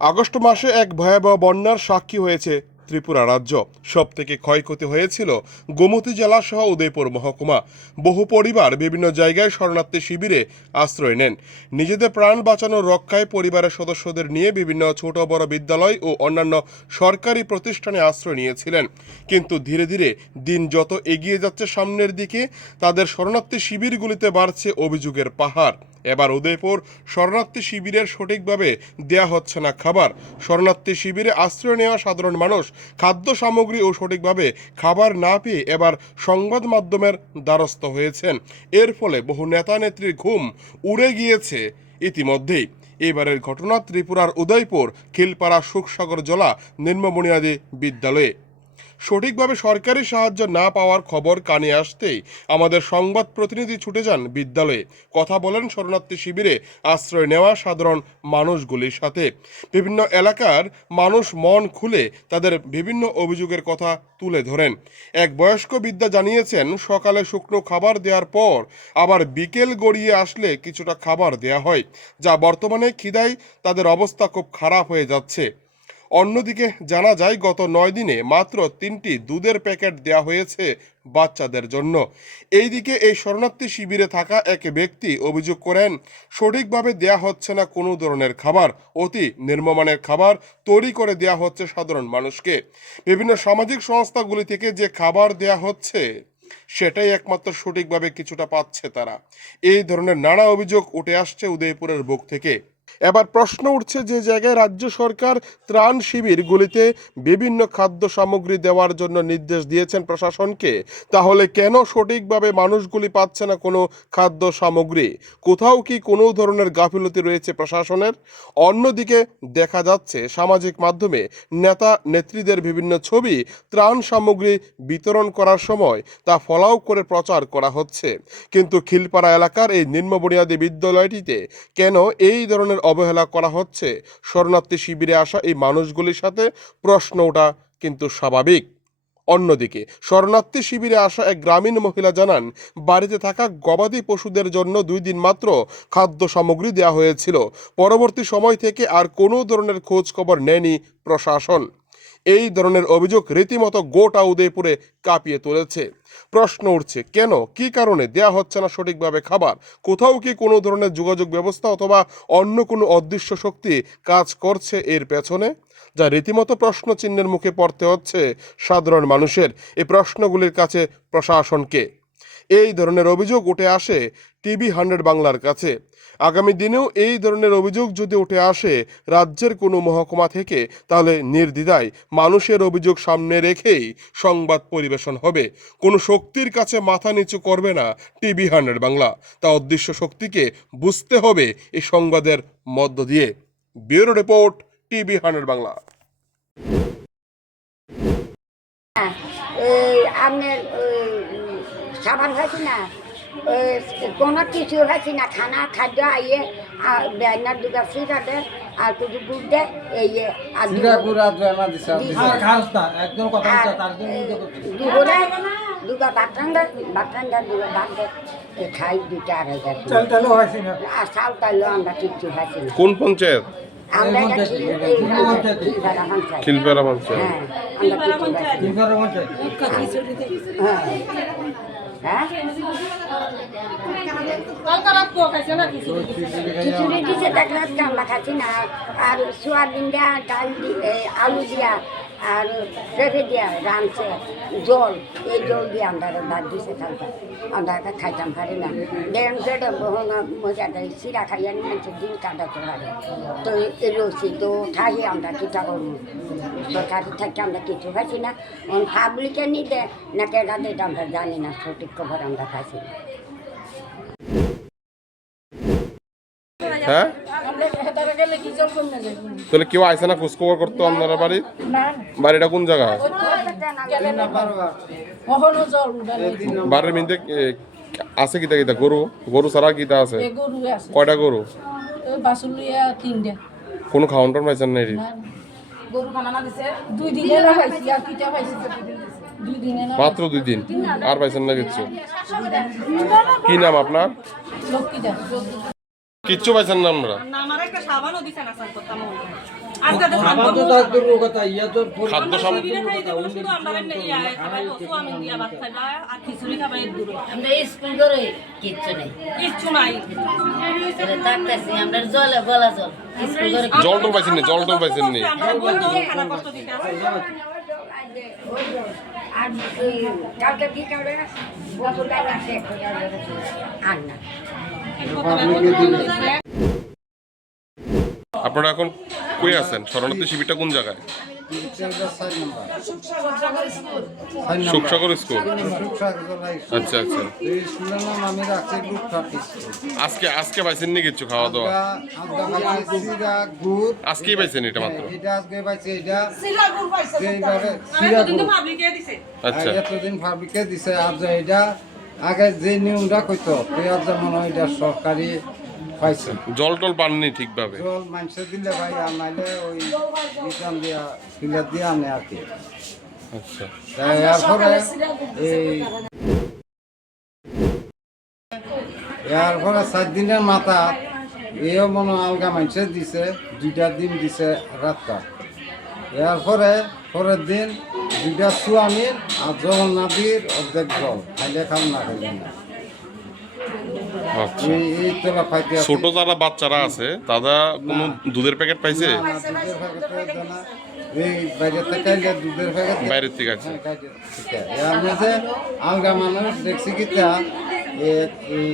August মাসে এক ভয়াবহ বন্যার সাক্ষী হয়েছে ত্রিপুরা রাজ্য। সব থেকে ক্ষয়ক্ষতি হয়েছিল গোমতী জেলা সহ উদয়পুর মহকুমা। বহু পরিবার বিভিন্ন জায়গায় শরণার্থী শিবিরে আশ্রয় নেন। নিজেদের প্রাণ বাঁচানোর রক্ষায় পরিবারের সদস্যদের নিয়ে বিভিন্ন ছোট, বড় বিদ্যালয় ও অন্যান্য সরকারি প্রতিষ্ঠানে আশ্রয় নিয়েছিলেন। কিন্তু ধীরে ধীরে দিন যত এগিয়ে যাচ্ছে সামনের দিকে, তাদের শরণার্থী শিবিরগুলিতে বাড়ছে অভিযোগের পাহাড়। এবার উদয়পুর শরণার্থী শিবিরের সঠিকভাবে দেয়া হচ্ছে না খাবার। শরণার্থী শিবিরে আশ্রয় নেওয়া সাধারণ মানুষ, খাদ্য সামগ্রী ও সঠিকভাবে খাবার না পেয়ে এবার সংবাদ মাধ্যমের দ্বারস্থ হয়েছেন। এর ফলে বহু নেতা নেত্রীর ঘুম উড়ে গিয়েছে ইতিমধ্যেই। এবারের ঘটনা ত্রিপুরার উদয়পুর, খিলপাড়া সুখসাগর জলা নিম্নবুনিয়াদী বিদ্যালয়ে। সঠিকভাবে সরকারি সাহায্য না পাওয়ার খবর কানে আসতেই আমাদের সংবাদ প্রতিনিধি ছুটে যান বিদ্যালয়ে। কথা বলেন শরণার্থী শিবিরে আশ্রয় নেওয়া সাধারণ মানুষগুলির সাথে। বিভিন্ন এলাকার মানুষ মন খুলে তাদের বিভিন্ন অভিযোগের কথা তুলে ধরেন। এক বয়স্ক বিদ্যা জানিয়েছেন, সকালে শুকনো খাবার দেওয়ার পর আবার বিকেল গড়িয়ে আসলে কিছুটা খাবার দেয়া হয়, যা বর্তমানে খিদায় তাদের অবস্থা খুব খারাপ হয়ে যাচ্ছে। অন্যদিকে জানা যায়, গত নয় দিনে মাত্র তিনটি দুধের প্যাকেট দেওয়া হয়েছে বাচ্চাদের জন্য। এইদিকে এই শরণার্থী শিবিরে থাকা এক ব্যক্তি অভিযোগ করেন, সঠিকভাবে দেয়া হচ্ছে না কোনো ধরনের খাবার, অতি নির্মমানের খাবার তৈরি করে দেয়া হচ্ছে সাধারণ মানুষকে। বিভিন্ন সামাজিক সংস্থাগুলি থেকে যে খাবার দেয়া হচ্ছে, সেটাই একমাত্র সঠিকভাবে কিছুটা পাচ্ছে তারা। এই ধরনের নানা অভিযোগ উঠে আসছে উদয়পুরের বুক থেকে। এবার প্রশ্ন উঠছে যে জায়গায় রাজ্য সরকার ত্রাণ শিবিরগুলিতে বিভিন্ন খাদ্য সামগ্রী দেওয়ার জন্য নির্দেশ দিয়েছেন প্রশাসনকে। তাহলে কেন সঠিকভাবে মানুষগুলি পাচ্ছে না কোনো খাদ্য সামগ্রী? কোথাও কি কোনো ধরনের গাফিলতি রয়েছে প্রশাসনের? অন্যদিকে দেখা যাচ্ছে সামাজিক মাধ্যমে নেতা নেত্রীদের বিভিন্ন ছবি ত্রাণ সামগ্রী বিতরণ করার সময় তা ফলাও করে প্রচার করা হচ্ছে। কিন্তু খিলপাড়া এলাকার এই নিম্নবুনিয়াদী বিদ্যালয়টিতে কেন এই ধরনের অবহেলা করা হচ্ছে। শরণার্থী শিবিরে আসা এই মানুষগুলির সাথে প্রশ্ন ওঠা কিন্তু স্বাভাবিক। অন্যদিকে, শরণার্থী শিবিরে আসা এক গ্রামীণ মহিলা জানান, বাড়িতে থাকা গবাদি পশুদের জন্য দুই দিন মাত্র খাদ্য সামগ্রী দেওয়া হয়েছিল। পরবর্তী সময় থেকে আর কোনো ধরনের খোঁজ খবর নেয়নি প্রশাসন। এই ধরনের অভিযোগ রীতিমতো গোটা উদয়পুরে কাঁপিয়ে তুলেছে। প্রশ্ন উঠছে, কেন? কি কারণে? দেয়া হচ্ছে না সঠিকভাবে খাবার। কোথাও কি কোনো ধরনের যোগাযোগ ব্যবস্থা অথবা অন্য কোনো অদৃশ্য শক্তি কাজ করছে এর পেছনে? যা রীতিমতো প্রশ্ন চিহ্নের মুখে পড়তে হচ্ছে সাধারণ মানুষের। এই প্রশ্নগুলির কাছে প্রশাসনকে। এই ধরনের অভিযোগ উঠে আসে টিভি হান্ড্রেড বাংলার কাছে। আগামী দিনেও এই ধরনের অভিযোগ যদি উঠে আসে রাজ্যের কোনো মহকুমা থেকে, তাহলে নির্দ্বিধায় মানুষের অভিযোগ সামনে রেখেই সংবাদ পরিবেশন হবে। কোনো শক্তির কাছে মাথা নিচু করবে না টিভি হান্ড্রেড বাংলা। তা অদৃশ্য শক্তিকে বুঝতে হবে এই সংবাদের মধ্য দিয়ে। Bureau report TV hundred Bangla. ওই সাবান খাইছি না কোনো কিছু খাইছি না খানা খাদ্য আইয়ে ব্যানার দুগা সিরা দে আর কিছু গুড় দে এই আর সিরা গুড়া জমা দিছে দিছে। আর খাস না একজন কথা বলছে তার জন্য দুপুরে দুগা দুগা ভাত দে খাই দুটা আড়াইটা চাল চালু হয়েছে না আর চাল আমরা কিচ্ছু খাইছি না কোন পঞ্চায়েত? আমরা পঞ্চায়েত। খিলপেড়া পঞ্চায়েত। হ্যাঁ আমরা হ্যাঁ হ্যাঁ। খিচুড়ি দিছে তাকে আজকে আমরা খাচ্ছি না আর সোয়াবিন দিয়া ডাল দিয়ে আলু দিয়া। আর পেঁপে দিয়া রাঁধছে জল। এই জল দিয়ে আমরা ভাত দিছে খাইতে আমরা এটা খাইতাম পারি না। দেন সেটা মজা দেয় সিরা খাইয়া নিয়েছে দিন কাটাতে পারে। তো রসি তো খাই আমরা কিটা করব? সরকারি থেকে আমরা কিছু খাইছি না। পাবলিকে নিতে না কেটা দিতে আমরা জানি না। সঠিক খবর আমরা খাইছি না। হ্যাঁ? তাহলে কেউ আইসে না খোঁজ খবর করতো আপনারা বাড়ি? বাড়িটা কোন জায়গা? নাই। বাড়ির মধ্যে আছে কিতা কিতা? গরু? গরু ছাড়া কিতা আছে? কয়টা গরু? কোনো খাউন্টার পাইছেন না এটি? গরু খানা দিছে। দুই দিনে না পাইছি আর কিটা পাইছি দুই দিনে। না মাত্র দুই দিন? আর পাইছেন না কিচ্ছু কি নাম আপনার? কিচ্ছু পাইছেন না আমরা খাদ্য জলে টল পাইছেন নি জল টল পাইছেন নি আমরা বলতেও খানা কষ্ট দিতে আছে। আর কালকে বিকালে বকুলদার আছে আর না। আপনারা এখন কই আছেন? শরণার্থী শিবিরটা কোন জায়গায়? সুখসাগর স্কুল। আচ্ছা আচ্ছা। আজকে আজকে পাইছেন নি কিছু খাওয়া দাওয়া? আজকেই পাইছেন এটা মাত্র? আচ্ছা। এতদিন ফার্মিকে দিছে। আর যে এটা আগে যে নিয়মটা কইতো পেঁয়াজ যেমন এটা সরকারি পাইছে। জল টল পাননি ঠিকভাবে? জল মানুষে দিলে ভাই আর নাইলে ওই রিটার্ন দিয়া ফিলার দিয়ে আনে আর কি। আচ্ছা। এরপরে এই এরপরে সাত দিনের মাথা এও মনে আলগা মানুষে দিছে দুইটা দিন দিছে রাতটা। এরপরে পরের দিন দুইটা সুয়ামির আর জগন্নাথীর অর্ধেক জল খাইলে খাও না খাইলে না। আচ্ছা। ছোট যারা বাচ্চারা আছে তারা কোনো দুধের প্যাকেট পাইছে? বাইরের থেকে আছে। হ্যাঁ, মধ্যে আলগা মানুষ দেখছি কি এই